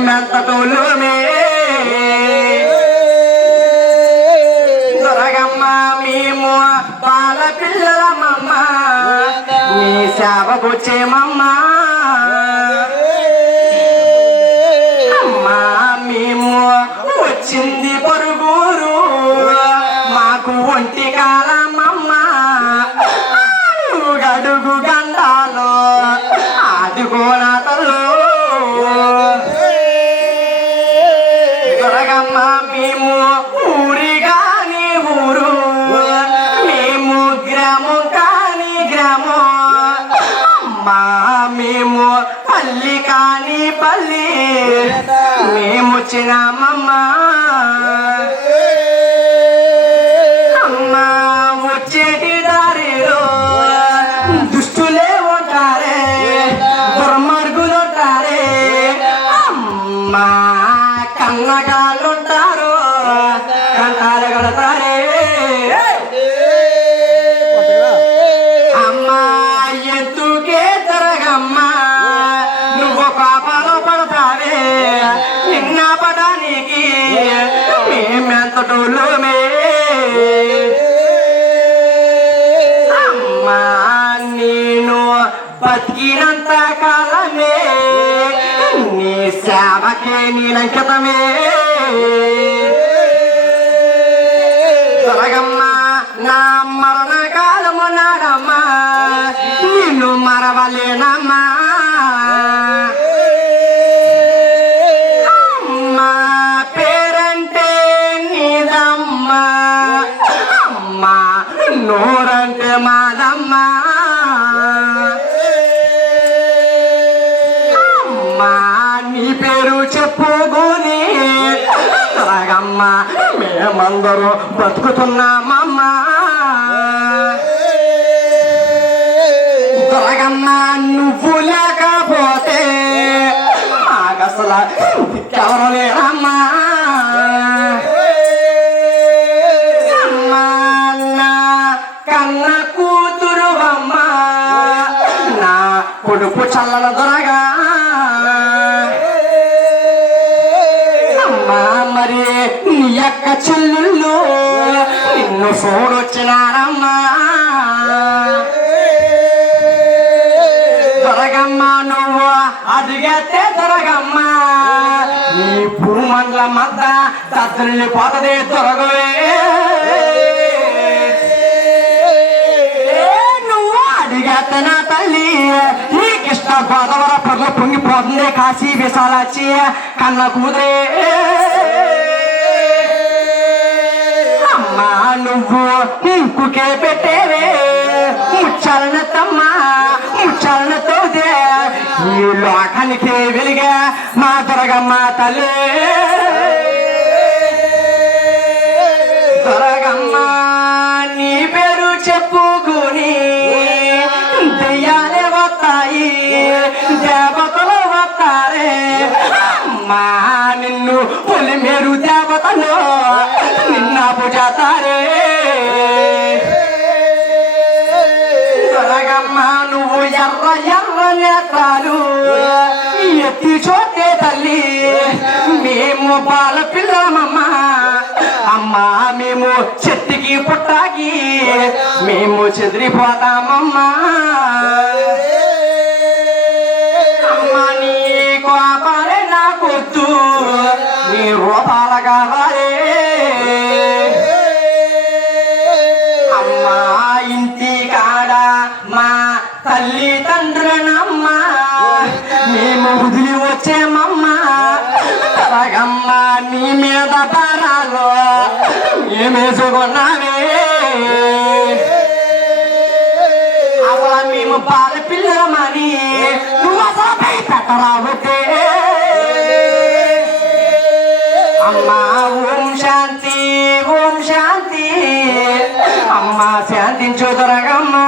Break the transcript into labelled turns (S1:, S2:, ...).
S1: మేమెంత తోలుమే దొరగమ్మ మేము పాల పిల్లలమమ్మ మీ సేవకొచ్చేమమ్మ మేము వచ్చినామమ్మా నిన్న పడానికి మేమెంత డోలుమే అమ్మా నేను బతికినంత కాలమే. నీ సేవకే నేనంకితమే జరగమ్మ నా మరణ పేరు చెప్పుకొని రాగమ్మ మేమందరూ బతుకుతున్నామమ్మా రాగమ్మ నువ్వు లేకపోతే అసలు ఎవరు లేరమ్మా. అమ్మా కన్న కూతురు అమ్మ. నా కొడుకు చల్లన దొరగా చెల్లుళ్ళు నిన్ను చూడొచ్చినారమ్మా. దొరగమ్మ నువ్వు అడిగతే దొరగమ్మ ఈ భూమండల మద్ద తల్లి పోతదే దొరగవే నువ్వు అడిగతే నా తల్లి నీ కృష్ణ గోదావరి పొగ పొంగిపోతుంది కాశీ విశాలాచి కన్న కూతురే. అమ్మా నువ్వు ఇంకుకే పెట్టేవే. ముచ్చాలన తమ్మా ముచ్చాలన ఈ లోకానికి వెలిగా మా దొరగమ్మ తల్లి. దొరగమ్మ నీ పేరు చెప్పుకుని దెయ్యాలే వస్తాయి దేవతలు వస్తారే. అమ్మా నిన్ను పులి మేరు దేవతలు. నిన్న పూజాతారే. దొరగమ్మ నువ్వు ఎర్ర ఎర్ర నేత్రాలు ఎత్తి చోటే తల్లి. మేము బాల పిల్లమమ్మా అమ్మా మేము చెట్టుకి పుట్టాకి మేము చెదిరిపోతామమ్మా. అమ్మా నీ కోపాలే నాకొద్దు నీ రూపాల నీ మీద భారాలు ఏమేసుకున్నావే అలా మేము బాల పిల్లలమని నువ్వు అసలు పెట్టరావుతే. అమ్మా ఓం శాంతి ఓం శాంతి. అమ్మా శాంతించు దొరగమ్మా.